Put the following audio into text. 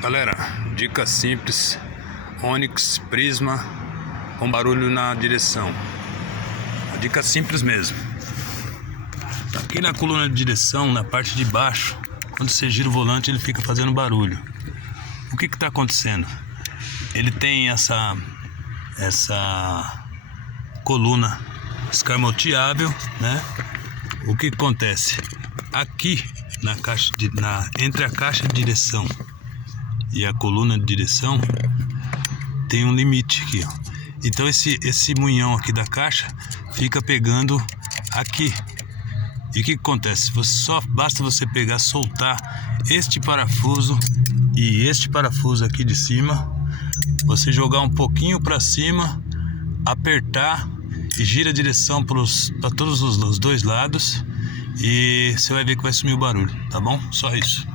Galera, dica simples: Onix Prisma com barulho na direção. A dica simples mesmo. Aqui na coluna de direção, na parte de baixo, quando você gira o volante, ele fica fazendo barulho. O que está acontecendo? Ele tem essa coluna escamoteável, né? O que acontece? Aqui entre a caixa de direção e a coluna de direção tem um limite aqui, ó. Então esse munhão aqui da caixa fica pegando aqui. E o que acontece? Basta você pegar, soltar este parafuso e este parafuso aqui de cima, você jogar um pouquinho para cima, apertar e gira a direção para todos os dois lados, e você vai ver que vai sumir o barulho, tá bom? Só isso.